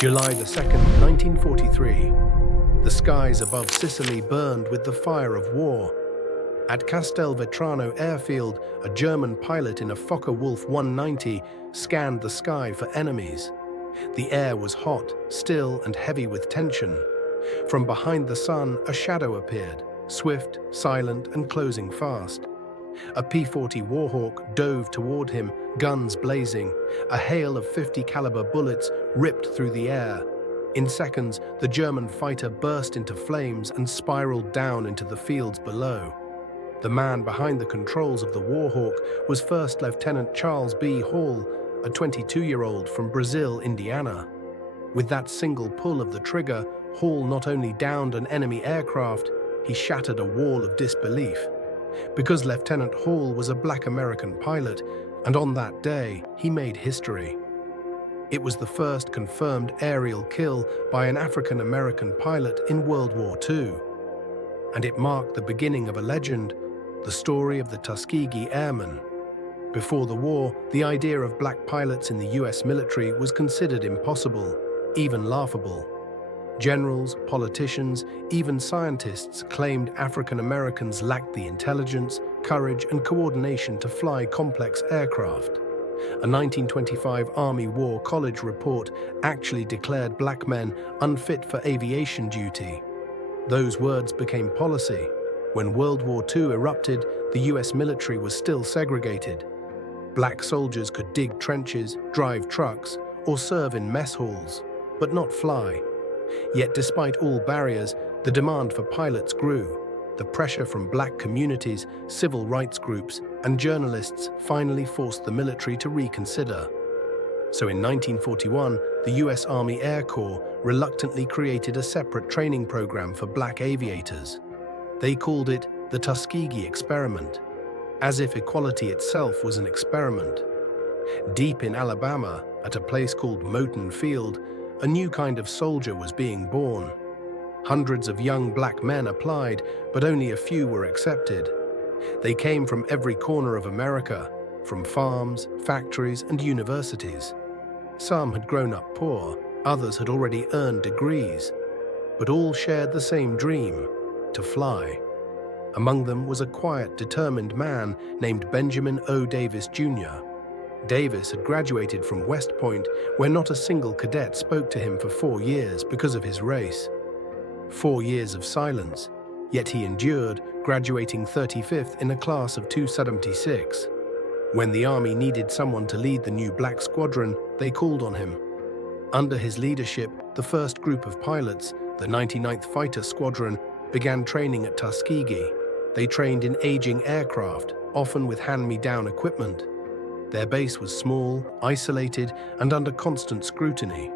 July the 2nd, 1943. The skies above Sicily burned with the fire of war. At Castelvetrano airfield, a German pilot in a Focke-Wulf 190 scanned the sky for enemies. The air was hot, still, and heavy with tension. From behind the sun, a shadow appeared, swift, silent, and closing fast. A P-40 Warhawk dove toward him, guns blazing. A hail of 50 caliber bullets ripped through the air. In seconds, the German fighter burst into flames and spiraled down into the fields below. The man behind the controls of the Warhawk was First Lieutenant Charles B. Hall, a 22-year-old from Brazil, Indiana. With that single pull of the trigger, Hall not only downed an enemy aircraft, he shattered a wall of disbelief. Because Lieutenant Hall was a black American pilot, and on that day, he made history. It was the first confirmed aerial kill by an African-American pilot in World War II. And it marked the beginning of a legend, the story of the Tuskegee Airmen. Before the war, the idea of black pilots in the US military was considered impossible, even laughable. Generals, politicians, even scientists claimed African Americans lacked the intelligence, courage, and coordination to fly complex aircraft. A 1925 Army War College report actually declared black men unfit for aviation duty. Those words became policy. When World War II erupted, the US military was still segregated. Black soldiers could dig trenches, drive trucks, or serve in mess halls, but not fly. Yet despite all barriers, the demand for pilots grew. The pressure from black communities, civil rights groups, and journalists finally forced the military to reconsider. So in 1941, the US Army Air Corps reluctantly created a separate training program for black aviators. They called it the Tuskegee Experiment, as if equality itself was an experiment. Deep in Alabama, at a place called Moton Field, a new kind of soldier was being born. Hundreds of young black men applied, but only a few were accepted. They came from every corner of America, from farms, factories, and universities. Some had grown up poor, others had already earned degrees, but all shared the same dream: to fly. Among them was a quiet, determined man named Benjamin O. Davis, Jr. Davis had graduated from West Point, where not a single cadet spoke to him for 4 years because of his race. 4 years of silence, yet he endured, graduating 35th in a class of 276. When the Army needed someone to lead the new black squadron, they called on him. Under his leadership, the first group of pilots, the 99th Fighter Squadron, began training at Tuskegee. They trained in aging aircraft, often with hand-me-down equipment. Their base was small, isolated, and under constant scrutiny.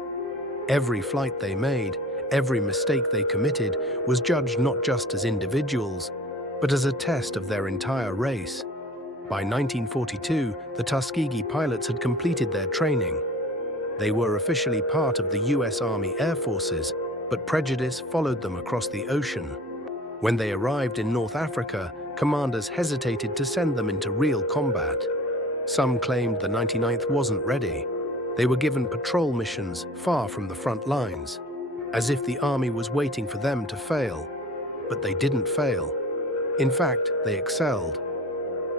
Every flight they made, every mistake they committed, was judged not just as individuals, but as a test of their entire race. By 1942, the Tuskegee pilots had completed their training. They were officially part of the US Army Air Forces, but prejudice followed them across the ocean. When they arrived in North Africa, commanders hesitated to send them into real combat. Some claimed the 99th wasn't ready. They were given patrol missions far from the front lines, as if the Army was waiting for them to fail. But they didn't fail. In fact, they excelled.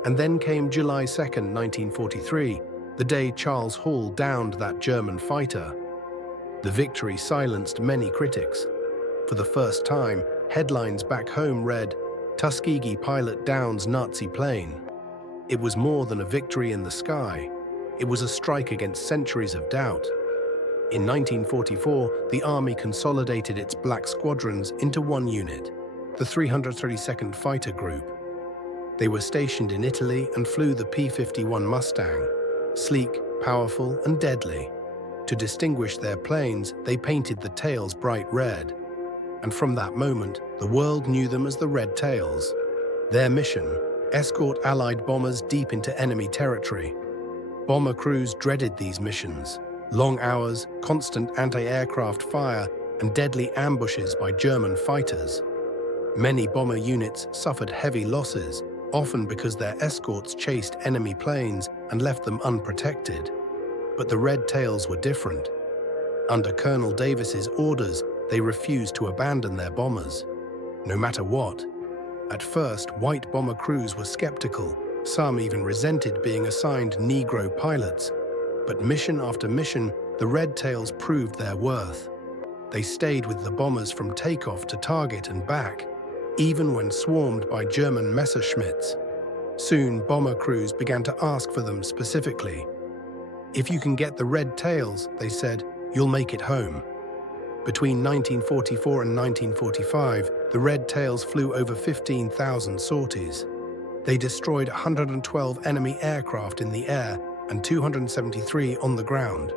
And then came July 2nd, 1943, the day Charles Hall downed that German fighter. The victory silenced many critics. For the first time, headlines back home read, "Tuskegee pilot downs Nazi plane." It was more than a victory in the sky. It was a strike against centuries of doubt. In 1944, the Army consolidated its black squadrons into one unit, the 332nd Fighter Group. They were stationed in Italy and flew the P-51 Mustang, sleek, powerful, and deadly. To distinguish their planes, they painted the tails bright red. And from that moment, the world knew them as the Red Tails. Their mission: escort Allied bombers deep into enemy territory. Bomber crews dreaded these missions: long hours, constant anti-aircraft fire, and deadly ambushes by German fighters. Many bomber units suffered heavy losses, often because their escorts chased enemy planes and left them unprotected. But the Red Tails were different. Under Colonel Davis's orders, they refused to abandon their bombers, no matter what. At first, white bomber crews were skeptical. Some even resented being assigned Negro pilots. But mission after mission, the Red Tails proved their worth. They stayed with the bombers from takeoff to target and back, even when swarmed by German Messerschmitts. Soon, bomber crews began to ask for them specifically. "If you can get the Red Tails," they said, "you'll make it home." Between 1944 and 1945, the Red Tails flew over 15,000 sorties. They destroyed 112 enemy aircraft in the air and 273 on the ground.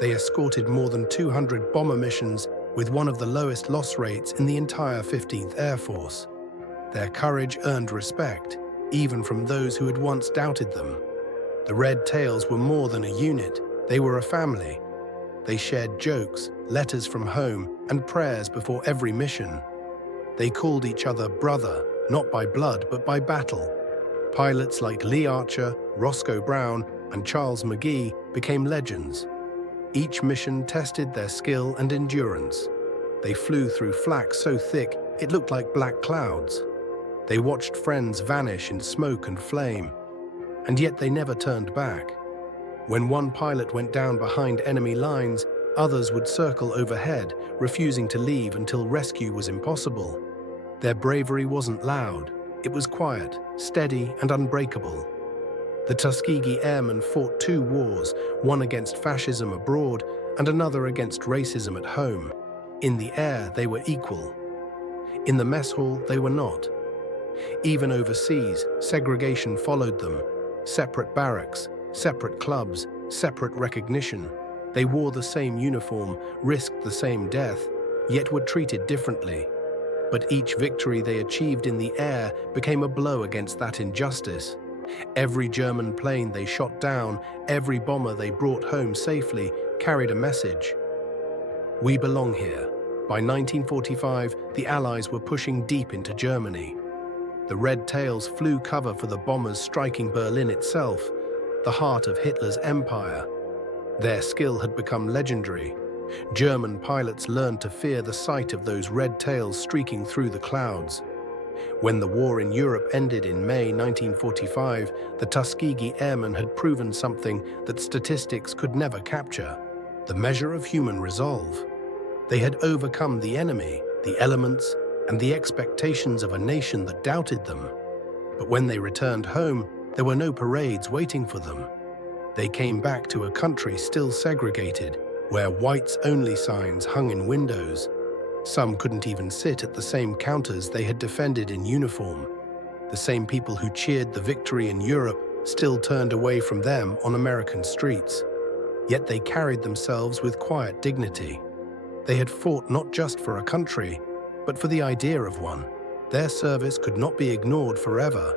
They escorted more than 200 bomber missions with one of the lowest loss rates in the entire 15th Air Force. Their courage earned respect, even from those who had once doubted them. The Red Tails were more than a unit, they were a family. They shared jokes, letters from home, and prayers before every mission. They called each other brother, not by blood but by battle. Pilots like Lee Archer, Roscoe Brown, and Charles McGee became legends. Each mission tested their skill and endurance. They flew through flak so thick it looked like black clouds. They watched friends vanish in smoke and flame, and yet they never turned back. When one pilot went down behind enemy lines, others would circle overhead, refusing to leave until rescue was impossible. Their bravery wasn't loud, it was quiet, steady, and unbreakable. The Tuskegee Airmen fought two wars, one against fascism abroad and another against racism at home. In the air, they were equal. In the mess hall, they were not. Even overseas, segregation followed them. Separate barracks, separate clubs, separate recognition. They wore the same uniform, risked the same death, yet were treated differently. But each victory they achieved in the air became a blow against that injustice. Every German plane they shot down, every bomber they brought home safely, carried a message. We belong here. By 1945, the Allies were pushing deep into Germany. The Red Tails flew cover for the bombers striking Berlin itself, the heart of Hitler's empire. Their skill had become legendary. German pilots learned to fear the sight of those red tails streaking through the clouds. When the war in Europe ended in May 1945, the Tuskegee Airmen had proven something that statistics could never capture: the measure of human resolve. They had overcome the enemy, the elements, and the expectations of a nation that doubted them. But when they returned home, there were no parades waiting for them. They came back to a country still segregated, where whites-only signs hung in windows. Some couldn't even sit at the same counters they had defended in uniform. The same people who cheered the victory in Europe still turned away from them on American streets. Yet they carried themselves with quiet dignity. They had fought not just for a country, but for the idea of one. Their service could not be ignored forever.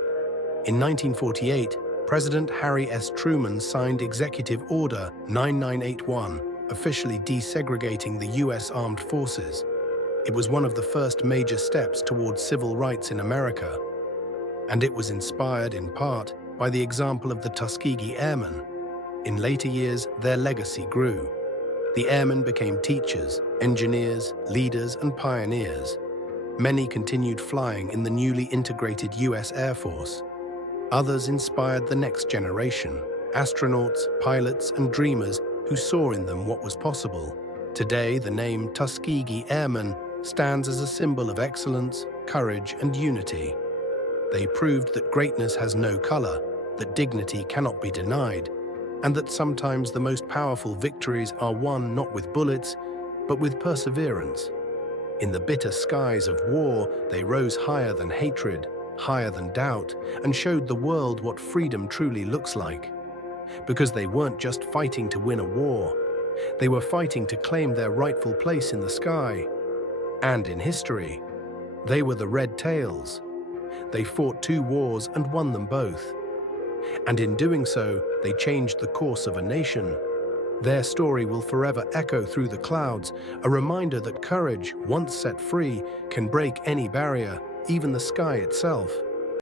In 1948, President Harry S. Truman signed Executive Order 9981, officially desegregating the U.S. Armed Forces. It was one of the first major steps towards civil rights in America, and it was inspired in part by the example of the Tuskegee Airmen. In later years, their legacy grew. The airmen became teachers, engineers, leaders, and pioneers. Many continued flying in the newly integrated U.S. Air Force. Others inspired the next generation, astronauts, pilots, and dreamers who saw in them what was possible. Today, the name Tuskegee Airmen stands as a symbol of excellence, courage, and unity. They proved that greatness has no color, that dignity cannot be denied, and that sometimes the most powerful victories are won not with bullets, but with perseverance. In the bitter skies of war, they rose higher than hatred, higher than doubt, and showed the world what freedom truly looks like. Because they weren't just fighting to win a war, they were fighting to claim their rightful place in the sky. And in history, they were the Red Tails. They fought two wars and won them both. And in doing so, they changed the course of a nation. Their story will forever echo through the clouds, a reminder that courage, once set free, can break any barrier, even the sky itself.